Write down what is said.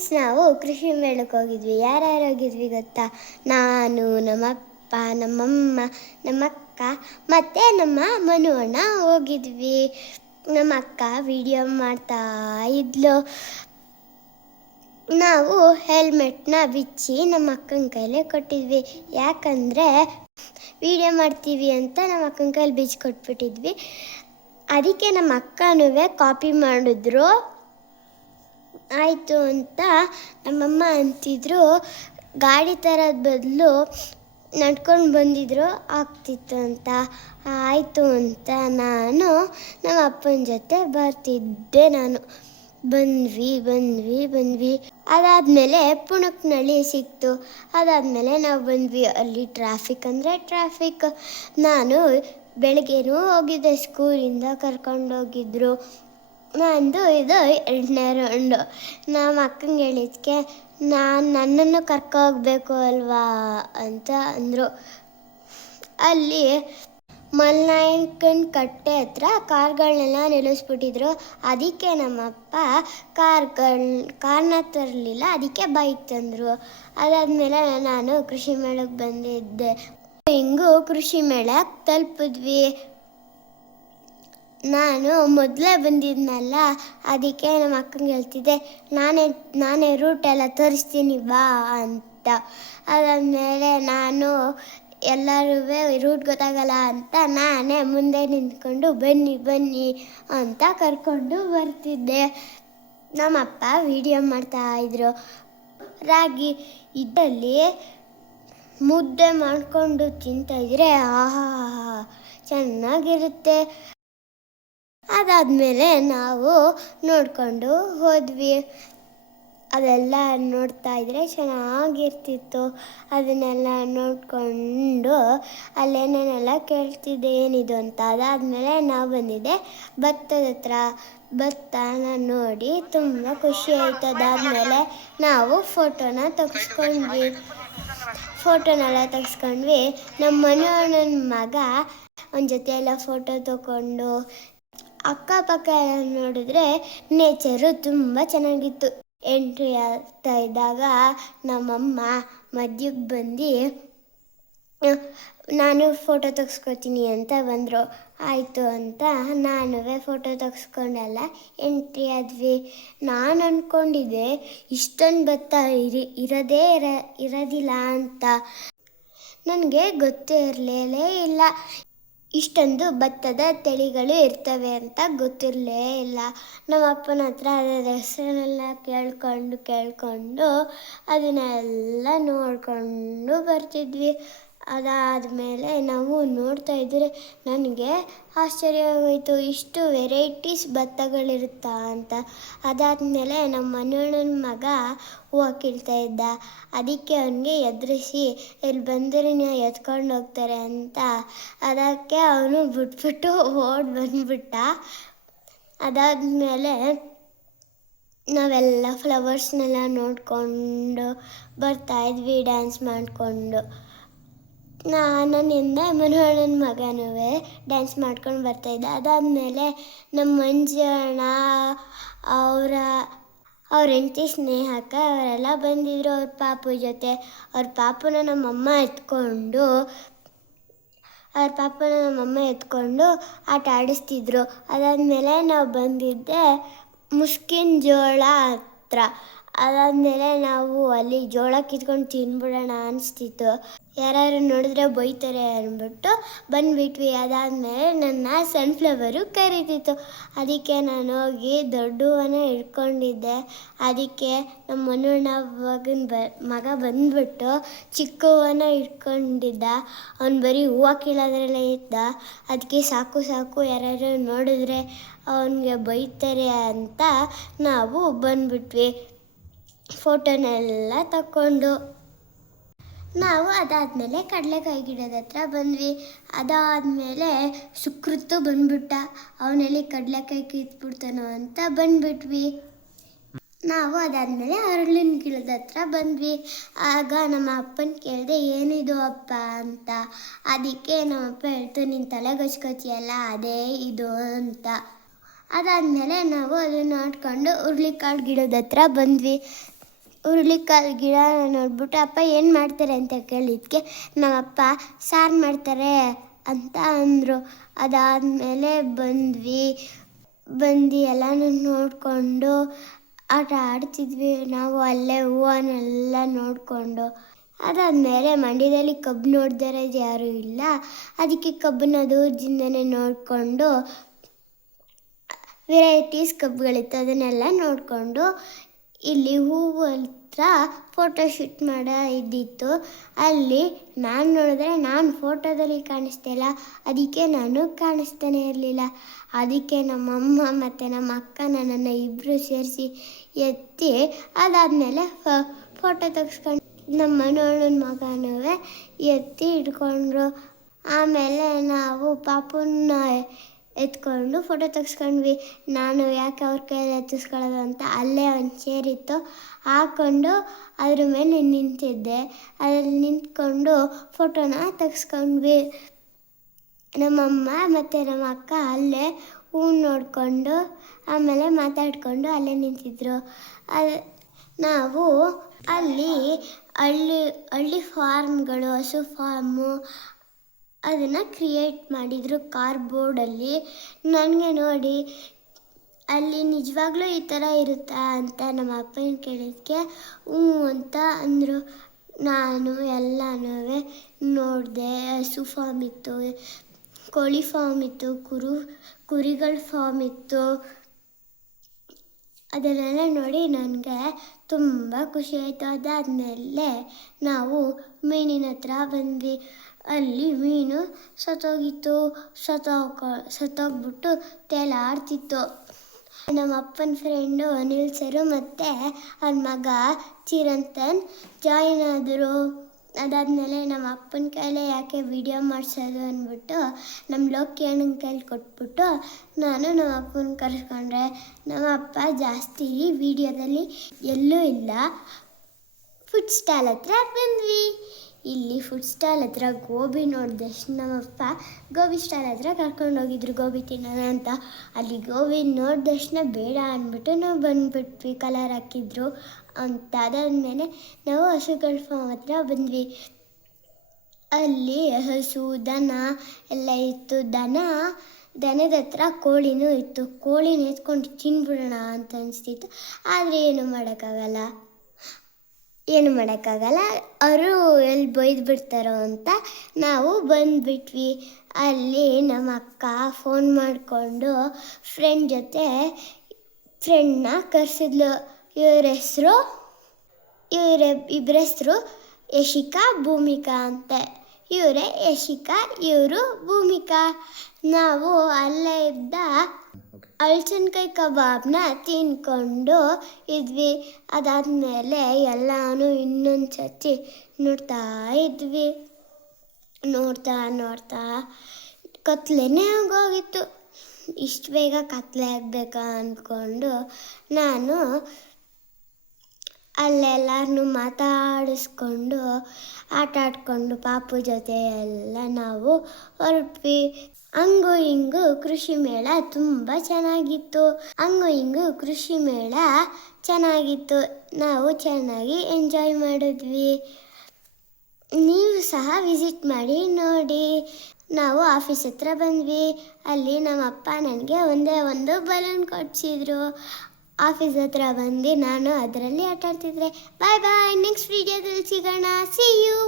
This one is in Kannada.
ಫ್ರೆಂಡ್ಸ್ ನಾವು ಕೃಷಿ ಮೇಳಕ್ಕೆ ಹೋಗಿದ್ವಿ. ಯಾರ್ಯಾರು ಹೋಗಿದ್ವಿ ಗೊತ್ತಾ? ನಾನು, ನಮ್ಮಪ್ಪ, ನಮ್ಮಮ್ಮ, ನಮ್ಮಕ್ಕ, ಮತ್ತು ನಮ್ಮ ಮನು ಅಣ್ಣ ಹೋಗಿದ್ವಿ. ನಮ್ಮ ಅಕ್ಕ ವಿಡಿಯೋ ಮಾಡ್ತಾ ಇದ್ಲು. ನಾವು ಹೆಲ್ಮೆಟ್ನ ಬಿಚ್ಚಿ ನಮ್ಮ ಅಕ್ಕನ ಕೈಲೇ ಕೊಟ್ಟಿದ್ವಿ. ಯಾಕಂದರೆ ವಿಡಿಯೋ ಮಾಡ್ತೀವಿ ಅಂತ ನಮ್ಮ ಅಕ್ಕನ ಕೈಲಿ ಬಿಚ್ಚಿ ಕೊಟ್ಬಿಟ್ಟಿದ್ವಿ. ಅದಕ್ಕೆ ನಮ್ಮ ಅಕ್ಕನೂ ಕಾಪಿ ಮಾಡಿದ್ರು. ಆಯಿತು ಅಂತ ನಮ್ಮಮ್ಮ ಅಂತಿದ್ರು. ಗಾಡಿ ತರದ ಬದಲು ನಡ್ಕೊಂಡು ಬಂದಿದ್ರು. ಆಗ್ತಿತ್ತು ಅಂತ. ಆಯಿತು ಅಂತ ನಾನು ನಮ್ಮ ಅಪ್ಪನ ಜೊತೆ ಬರ್ತಿದ್ದೆ ನಾನು. ಬಂದ್ವಿ ಬಂದ್ವಿ ಬಂದ್ವಿ. ಅದಾದಮೇಲೆ ಪುಣಕ್ನಳ್ಳಿ ಸಿಕ್ತು. ಅದಾದಮೇಲೆ ನಾವು ಬಂದ್ವಿ. ಅಲ್ಲಿ ಟ್ರಾಫಿಕ್ ಅಂದರೆ ಟ್ರಾಫಿಕ್ ನಾನು ಬೆಳಗ್ಗೆನೂ ಹೋಗಿದ್ದೆ ಸ್ಕೂಲಿಂದ ಕರ್ಕೊಂಡೋಗಿದ್ರು ನಂದು ಇದು ಎರಡನೇ ರೌಂಡು ನಮ್ಮ ಅಕ್ಕಂಗೆ ಹೇಳಿದ್ಕೆ, ನಾನು ನನ್ನನ್ನು ಕರ್ಕೊ ಹೋಗ್ಬೇಕು ಅಲ್ವಾ ಅಂತ ಅಂದರು. ಅಲ್ಲಿ ಮಲ್ನಾಯಕನ ಕಟ್ಟೆ ಹತ್ರ ಕಾರ್ಗಳನ್ನೆಲ್ಲ ನಿಲ್ಲಿಸ್ಬಿಟ್ಟಿದ್ರು. ಅದಕ್ಕೆ ನಮ್ಮಪ್ಪ ಕಾರ್ಗಳ್, ಕಾರ್ನ ತರಲಿಲ್ಲ, ಅದಕ್ಕೆ ಬೈಕ್ ತಂದರು. ಅದಾದಮೇಲೆ ನಾನು ಕೃಷಿ ಮೇಳಕ್ಕೆ ಬಂದಿದ್ದೆ. ಹಿಂಗೂ ಕೃಷಿ ಮೇಳಕ್ಕೆ ತಲುಪಿದ್ವಿ. ನಾನು ಮೊದಲೇ ಬಂದಿದ್ನಲ್ಲ, ಅದಕ್ಕೆ ನಮ್ಮ ಅಕ್ಕಂಗೆ ಹೇಳ್ತಿದ್ದೆ, ನಾನೇ ನಾನೇ ರೂಟ್ ಎಲ್ಲ ತೋರಿಸ್ತೀನಿ ಬಾ ಅಂತ. ಅದಾದಮೇಲೆ ನಾನು ಎಲ್ಲರೂ ರೂಟ್ ಗೊತ್ತಾಗಲ್ಲ ಅಂತ ನಾನೇ ಮುಂದೆ ನಿಂತ್ಕೊಂಡು ಬನ್ನಿ ಬನ್ನಿ ಅಂತ ಕರ್ಕೊಂಡು ಬರ್ತಿದ್ದೆ. ನಮ್ಮಪ್ಪ ವಿಡಿಯೋ ಮಾಡ್ತಾ ಇದ್ರು. ರಾಗಿ ಇದ್ದಲ್ಲಿ ಮುದ್ದೆ ಮಾಡಿಕೊಂಡು ತಿಂತಾಯಿದ್ರೆ ಆಹಾ ಚೆನ್ನಾಗಿರುತ್ತೆ. ಅದಾದಮೇಲೆ ನಾವು ನೋಡಿಕೊಂಡು ಹೋದ್ವಿ. ಅದೆಲ್ಲ ನೋಡ್ತಾ ಇದ್ರೆ ಚೆನ್ನಾಗಿರ್ತಿತ್ತು. ಅದನ್ನೆಲ್ಲ ನೋಡಿಕೊಂಡು ಅಲ್ಲೇನೇನೆಲ್ಲ ಕೇಳ್ತಿದ್ದೆ, ಏನಿದು ಅಂತ. ಅದಾದಮೇಲೆ ನಾವು ಬಂದಿದ್ದೆ ಭತ್ತದ ಹತ್ರ. ಭತ್ತನ ನೋಡಿ ತುಂಬ ಖುಷಿ ಆಯಿತು. ಅದಾದಮೇಲೆ ನಾವು ಫೋಟೋನ ತೆಗೆಸ್ಕೊಂಡ್ವಿ. ಫೋಟೋನೆಲ್ಲ ತೆಗೆಸ್ಕೊಂಡ್ವಿ. ನಮ್ಮ ಮನೆಯವನ ಮಗ ಅವನ ಜೊತೆ ಎಲ್ಲ ಫೋಟೋ ತಗೊಂಡು ಅಕ್ಕಪಕ್ಕ ನೋಡಿದ್ರೆ ನೇಚರು ತುಂಬ ಚೆನ್ನಾಗಿತ್ತು. ಎಂಟ್ರಿ ಆಗ್ತಾ ಇದ್ದಾಗ ನಮ್ಮಮ್ಮ ಮಧ್ಯಕ್ಕೆ ಬಂದು ನಾನು ಫೋಟೋ ತೆಗ್ಸ್ಕೊತೀನಿ ಅಂತ ಬಂದರು. ಆಯಿತು ಅಂತ ನಾನು ಫೋಟೋ ತೆಗೆಸ್ಕೊಂಡಲ್ಲ ಎಂಟ್ರಿ ಆದ್ವಿ. ನಾನು ಅಂದ್ಕೊಂಡಿದ್ದೆ ಇಷ್ಟೊಂದು ಭತ್ತ ಇರಿ, ಇರೋದೇ ಇರ, ಇರೋದಿಲ್ಲ ಅಂತ. ನನಗೆ ಗೊತ್ತೇ ಇರಲೇ ಇಲ್ಲ. ಇಷ್ಟೊಂದು ಭತ್ತದ ತಳಿಗಳು ಇರ್ತವೆ ಅಂತ ಗೊತ್ತಿರಲೇ ಇಲ್ಲ. ನಮ್ಮ ಅಪ್ಪನ ಹತ್ರ ಅದರ ಹೆಸರನ್ನೆಲ್ಲ ಕೇಳ್ಕೊಂಡು ಕೇಳಿಕೊಂಡು ಅದನ್ನೆಲ್ಲ ನೋಡಿಕೊಂಡು ಬರ್ತಿದ್ವಿ. ಅದಾದಮೇಲೆ ನಾವು ನೋಡ್ತಾ ಇದ್ದರೆ ನನಗೆ ಆಶ್ಚರ್ಯವಾಯಿತು, ಇಷ್ಟು ವೆರೈಟೀಸ್ ಭತ್ತಗಳಿರುತ್ತಾ ಅಂತ. ಅದಾದಮೇಲೆ ನಮ್ಮ ಮನೆಯಣ್ಣನ ಮಗ ಹೂವು ಕೀಳ್ತಾ ಇದ್ದ. ಅದಕ್ಕೆ ಅವನಿಗೆ ಎದುರಿಸಿ ಇಲ್ಲಿ ಬಂದರೆ ಎತ್ಕೊಂಡು ಹೋಗ್ತಾರೆ ಅಂತ. ಅದಕ್ಕೆ ಅವನು ಬಿಟ್ಬಿಟ್ಟು ಓಡಿ ಬಂದ್ಬಿಟ್ಟ. ಅದಾದಮೇಲೆ ನಾವೆಲ್ಲ ಫ್ಲವರ್ಸ್ನೆಲ್ಲ ನೋಡಿಕೊಂಡು ಬರ್ತಾಯಿದ್ವಿ ಡ್ಯಾನ್ಸ್ ಮಾಡಿಕೊಂಡು. ನಾನಿಂದ ಮನೋಹರನ ಮಗನೂ ಡ್ಯಾನ್ಸ್ ಮಾಡ್ಕೊಂಡು ಬರ್ತಾಯಿದ್ದ ಅದಾದಮೇಲೆ ನಮ್ಮ ಮಂಜಣ್ಣ ಅವರ, ಅವ್ರ ಹೆಂಡತಿ ಸ್ನೇಹಕ್ಕ ಅವರೆಲ್ಲ ಬಂದಿದ್ರು ಅವ್ರ ಪಾಪು ಜೊತೆ. ಅವ್ರ ಪಾಪುನ ನಮ್ಮಮ್ಮ ಎತ್ಕೊಂಡು, ಅವ್ರ ಪಾಪನ ನಮ್ಮಮ್ಮ ಎತ್ಕೊಂಡು ಆಟ ಆಡಿಸ್ತಿದ್ರು. ಅದಾದಮೇಲೆ ನಾವು ಬಂದಿದ್ದೆ ಮುಸ್ಕಿನ ಜೋಳ ಹತ್ರ. ಅದಾದಮೇಲೆ ನಾವು ಅಲ್ಲಿ ಜೋಳ ಕಿತ್ಕೊಂಡು ತಿನ್ಬಿಡೋಣ ಅನಿಸ್ತಿತ್ತು. ಯಾರು ನೋಡಿದ್ರೆ ಬೈತಾರೆ ಅಂದ್ಬಿಟ್ಟು ಬಂದ್ಬಿಟ್ವಿ. ಅದಾದಮೇಲೆ ನನ್ನ ಸನ್ಫ್ಲವರು ಕರೀತಿತ್ತು. ಅದಕ್ಕೆ ನಾನು ಹೋಗಿ ದೊಡ್ಡ ಹೂವನ್ನ ಹಿಡ್ಕೊಂಡಿದ್ದೆ. ಅದಕ್ಕೆ ನಮ್ಮ ಮನೋಣ್ಣ ಮಗನ ಬ, ಮಗ ಬಂದ್ಬಿಟ್ಟು ಚಿಕ್ಕ ಹೂವನ್ನ ಇಟ್ಕೊಂಡಿದ್ದ ಅವ್ನು ಬರೀ ಹೂವು ಕೀಳೋದ್ರಲ್ಲೇ ಇದ್ದ. ಅದಕ್ಕೆ ಸಾಕು ಸಾಕು ಯಾರು ನೋಡಿದ್ರೆ ಅವನಿಗೆ ಬೈತಾರೆ ಅಂತ ನಾವು ಬಂದ್ಬಿಟ್ವಿ. ಫೋಟೋನೆಲ್ಲ ತಕ್ಕೊಂಡು ನಾವು ಅದಾದಮೇಲೆ ಕಡಲೆಕಾಯಿ ಗಿಡದ ಹತ್ರ ಬಂದ್ವಿ. ಅದಾದಮೇಲೆ ಸುಕೃತ್ತು ಬಂದ್ಬಿಟ್ಟ. ಅವನಲ್ಲಿ ಕಡಲೆಕಾಯಿ ಕಿತ್ಬಿಡ್ತಾನೋ ಅಂತ ಬಂದ್ಬಿಟ್ವಿ. ನಾವು ಅದಾದಮೇಲೆ ಅರಳಿನ ಗಿಡದ ಹತ್ರ ಬಂದ್ವಿ. ಆಗ ನಮ್ಮ ಅಪ್ಪನ ಕೇಳಿದೆ, ಏನಿದು ಅಪ್ಪ ಅಂತ? ಅದಕ್ಕೆ ನಮ್ಮಪ್ಪ ಹೇಳ್ತು ನಿನ್ನ ತಲೆ ಗಚ್ಕೋತಿಯಲ್ಲ ಅದೇ ಇದು ಅಂತ. ಅದಾದಮೇಲೆ ನಾವು ಅದನ್ನು ನೋಡ್ಕೊಂಡು ಹುರ್ಳಿಕಾಳು ಗಿಡದ ಹತ್ರ ಬಂದ್ವಿ. ಹುರುಳಿಕಾಳು ಗಿಡ ನೋಡ್ಬಿಟ್ಟು, ಅಪ್ಪ, ಏನು ಮಾಡ್ತಾರೆ ಅಂತ ಕೇಳಿದ್ಕೆ, ನಮ್ಮಪ್ಪ ಸಾರು ಮಾಡ್ತಾರೆ ಅಂತ ಅಂದರು. ಅದಾದಮೇಲೆ ಬಂದ್ವಿ. ಬಂದು ಎಲ್ಲನೂ ನೋಡಿಕೊಂಡು ಆಟ ಆಡ್ತಿದ್ವಿ. ನಾವು ಅಲ್ಲೇ ಹೂವನ್ನೆಲ್ಲ ನೋಡಿಕೊಂಡು. ಅದಾದಮೇಲೆ ಮಂಡ್ಯದಲ್ಲಿ ಕಬ್ಬು ನೋಡಿದರೆ ಯಾರೂ ಇಲ್ಲ. ಅದಕ್ಕೆ ಕಬ್ಬನ್ನ ದೂರದಿಂದನೇ ನೋಡಿಕೊಂಡು, ವೆರೈಟೀಸ್ ಕಬ್ಬುಗಳಿತ್ತು, ಅದನ್ನೆಲ್ಲ ನೋಡಿಕೊಂಡು ಇಲ್ಲಿ ಹೂವು ಹತ್ರ ಫೋಟೋ ಶೂಟ್ ಮಾಡೋ ಇದ್ದಿತ್ತು ಅಲ್ಲಿ ನಾನು ನೋಡಿದ್ರೆ ನಾನು ಫೋಟೋದಲ್ಲಿ ಕಾಣಿಸ್ತಿಲ್ಲ ಅದಕ್ಕೆ ನಾನು ಕಾಣಿಸ್ತಾನೆ ಇರಲಿಲ್ಲ. ಅದಕ್ಕೆ ನಮ್ಮಮ್ಮ ಮತ್ತು ನಮ್ಮ ಅಕ್ಕ ನನ್ನನ್ನು ಇಬ್ಬರು ಸೇರಿಸಿ ಎತ್ತಿ ಅದಾದಮೇಲೆ ಫೋಟೋ ತೆಗ್ಸ್ಕೊಂಡು ನಮ್ಮ ಮನೋಳನ ಮಗನೂ ಎತ್ತಿ ಇಟ್ಕೊಂಡ್ರು ಆಮೇಲೆ ನಾವು ಪಾಪುನ ಎತ್ಕೊಂಡು ಫೋಟೋ ತೆಗ್ಸ್ಕೊಂಡ್ವಿ. ನಾನು ಯಾಕೆ ಅವ್ರ ಕೈಯಲ್ಲಿ ಎತ್ತಿಸ್ಕೊಳ್ಳೋದು ಅಂತ ಅಲ್ಲೇ ಒಂದು ಚೇರ್ ಇತ್ತು. ಹಾಕ್ಕೊಂಡು ಅದ್ರ ಮೇಲೆ ನಿಂತಿದ್ದೆ. ಅದರಲ್ಲಿ ನಿಂತ್ಕೊಂಡು ಫೋಟೋನ ತೆಗ್ಸ್ಕೊಂಡ್ವಿ. ನಮ್ಮಮ್ಮ ಮತ್ತು ನಮ್ಮ ಅಕ್ಕ ಅಲ್ಲೇ ಹೂ ನೋಡಿಕೊಂಡು ಆಮೇಲೆ ಮಾತಾಡಿಕೊಂಡು ಅಲ್ಲೇ ನಿಂತಿದ್ರು. ಅದು ನಾವು ಅಲ್ಲಿ ಹಳ್ಳಿ ಹಳ್ಳಿ ಫಾರ್ಮ್ಗಳು ಹಸು ಫಾರ್ಮು ಅದನ್ನು ಕ್ರಿಯೇಟ್ ಮಾಡಿದರು ಕಾರ್ಬೋರ್ಡಲ್ಲಿ ನನಗೆ ನೋಡಿ, ಅಲ್ಲಿ ನಿಜವಾಗ್ಲೂ ಈ ಥರ ಇರುತ್ತಾ ಅಂತ ನಮ್ಮ ಅಪ್ಪನ ಕೇಳಿದ್ಕೆ, ಹ್ಞೂ ಅಂತ ಅಂದರು. ನಾನು ಎಲ್ಲನೂ ನೋಡಿದೆ, ಹಸು ಫಾರ್ಮ್ ಇತ್ತು, ಕೋಳಿ ಫಾರ್ಮ್ ಇತ್ತು, ಕುರು, ಕುರಿಗಳ ಫಾರ್ಮ್ ಇತ್ತು. ಅದನ್ನೆಲ್ಲ ನೋಡಿ ನನಗೆ ತುಂಬ ಖುಷಿ ಆಯಿತು. ಅದಾದಮೇಲೆ ನಾವು ಮೀನಿನ ಹತ್ರ ಬಂದ್ವಿ. ಅಲ್ಲಿ ಮೀನು ಸತ್ತೋಗಿತ್ತು. ಸತ್ತೋಗ, ಸತ್ತೋಗ್ಬಿಟ್ಟು ತೇಲಾಡ್ತಿತ್ತು ನಮ್ಮ ಅಪ್ಪನ ಫ್ರೆಂಡು ಅನಿಲ್ ಸರು ಮತ್ತು ಅವ್ರ ಮಗ ಚಿರಂತನ್ ಜಾಯಿನ್ ಆದರು. ಅದಾದಮೇಲೆ ನಮ್ಮ ಅಪ್ಪನ ಕೈಲೇ ಯಾಕೆ ವಿಡಿಯೋ ಮಾಡಿಸೋದು ಅಂದ್ಬಿಟ್ಟು ನಮ್ಮ ಲೋಕಿ ಅಣ್ಣನ ಕೈಲಿ ಕೊಟ್ಬಿಟ್ಟು, ನಾನು ನಮ್ಮ ಅಪ್ಪನ ಕರೆಸ್ಕೊಂಡ್ರೆ, ನಮ್ಮ ಅಪ್ಪ ಜಾಸ್ತಿ ವಿಡಿಯೋದಲ್ಲಿ ಎಲ್ಲೂ ಇಲ್ಲ. ಫುಡ್ ಸ್ಟಾಲ್ ಹತ್ರ ಬಂದ್ವಿ. ಇಲ್ಲಿ ಫುಡ್ ಸ್ಟಾಲ್ ಹತ್ರ ಗೋಬಿ ನೋಡಿದಷ್ಟು ನಮ್ಮಪ್ಪ ಗೋಬಿ ಸ್ಟಾಲ್ ಹತ್ರ ಕರ್ಕೊಂಡೋಗಿದ್ರು ಗೋಬಿ ತಿನ್ನೋಣ ಅಂತ. ಅಲ್ಲಿ ಗೋಬಿ ನೋಡಿದಷ್ಟು ಬೇಡ ಅಂದ್ಬಿಟ್ಟು ನಾವು ಬಂದ್ಬಿಟ್ವಿ ಕಲರ್ ಹಾಕಿದ್ರು ಅಂತ. ಅದಾದಮೇಲೆ ನಾವು ಹಸುಗಳ ಫಾರ್ಮ್ ಹತ್ರ ಬಂದ್ವಿ. ಅಲ್ಲಿ ಹಸು, ದನ ಎಲ್ಲ ಇತ್ತು. ದನ, ದನದ ಹತ್ರ ಕೋಳಿನೂ ಇತ್ತು. ಕೋಳಿನ ಎತ್ಕೊಂಡು ತಿನ್ಬಿಡೋಣ ಅಂತ ಅನಿಸ್ತಿತ್ತು. ಆದರೆ ಏನು ಮಾಡೋಕ್ಕಾಗಲ್ಲ. ಏನು ಮಾಡೋಕ್ಕಾಗಲ್ಲ. ಅವರು ಎಲ್ಲಿ ಬೈದು ಬಿಡ್ತಾರೋ ಅಂತ ನಾವು ಬಂದುಬಿಟ್ವಿ. ಅಲ್ಲಿ ನಮ್ಮ ಅಕ್ಕ ಫೋನ್ ಮಾಡಿಕೊಂಡು ಫ್ರೆಂಡ್ ಜೊತೆ ಫ್ರೆಂಡ್ನ ಕರೆಸಿದ್ಲು. ಇವ್ರ ಹೆಸರು, ಇವ್ರ ಇಬ್ಬರ ಹೆಸರು ಯಶಿಕಾ ಭೂಮಿಕಾ ಅಂತೆ. ಇವರೇ ಯಶಿಕಾ, ಇವರು ಭೂಮಿಕಾ. ನಾವು ಅಲ್ಲೇ ಇದ್ದ ಅಳ್ಸನ್ಕಾಯಿ ಕಬಾಬ್ನ ತಿನ್ಕೊಂಡು ಇದ್ವಿ. ಅದಾದಮೇಲೆ ಎಲ್ಲನೂ ಇನ್ನೊಂದು ಸತಿ ನೋಡ್ತಾ ಇದ್ವಿ. ನೋಡ್ತಾ ನೋಡ್ತಾ ಕತ್ಲೆನೇ ಆಗೋಗಿತ್ತು. ಇಷ್ಟು ಬೇಗ ಕತ್ಲೆ ಆಗಬೇಕಾ ಅಂದ್ಕೊಂಡು ನಾನು ಅಲ್ಲೆಲ್ಲರನ್ನೂ ಮಾತಾಡಿಸ್ಕೊಂಡು ಆಟ ಆಡ್ಕೊಂಡು ಪಾಪು ಜೊತೆ ಎಲ್ಲ ನಾವು ಹೊರಟ್ವಿ. ಹಂಗು ಹಿಂಗು ಕೃಷಿ ಮೇಳ ತುಂಬ ಚೆನ್ನಾಗಿತ್ತು. ಹಂಗು ಹಿಂಗು ಕೃಷಿ ಮೇಳ ಚೆನ್ನಾಗಿತ್ತು. ನಾವು ಚೆನ್ನಾಗಿ ಎಂಜಾಯ್ ಮಾಡಿದ್ವಿ. ನೀವು ಸಹ ವಿಸಿಟ್ ಮಾಡಿ ನೋಡಿ. ನಾವು ಆಫೀಸ್ ಹತ್ರ ಬಂದ್ವಿ. ಅಲ್ಲಿ ನಮ್ಮ ಅಪ್ಪ ನನಗೆ ಒಂದೇ ಒಂದು ಬಲೂನ್ ಕೊಡಿಸಿದ್ರು. ಆಫೀಸ್ ಹತ್ರ ಬಂದು ನಾನು ಅದರಲ್ಲಿ ಆಟ ಆಡ್ತಿದ್ರೆ ಬಾಯ್ ಬಾಯ್ ನೆಕ್ಸ್ಟ್ ವಿಡಿಯೋದಲ್ಲಿ ಸಿಗೋಣ. C you